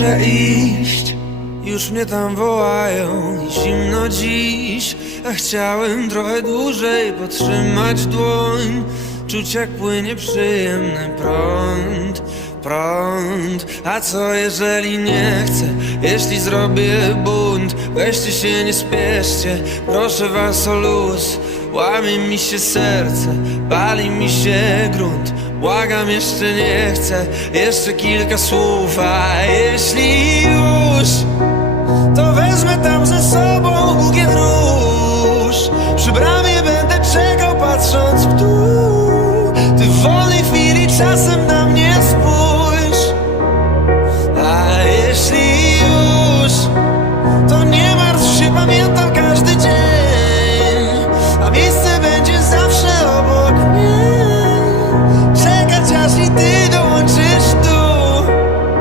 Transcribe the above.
muszę iść. Już mnie tam wołają zimno dziś A chciałem trochę dłużej podtrzymać dłoń. Czuć jak płynie przyjemny prąd Prąd, a co jeżeli nie chcę? Jeśli zrobię bunt, weźcie się nie spieszcie. Proszę was o luz, łamie mi się serce Pali mi się grunt, błagam jeszcze nie chcę Jeszcze kilka słów, a jeśli już To wezmę tam ze sobą bukien róż Przy bramie będę czekał patrząc w dół. Ty w wolnej chwili czasem na mnie spójrz. A jeśli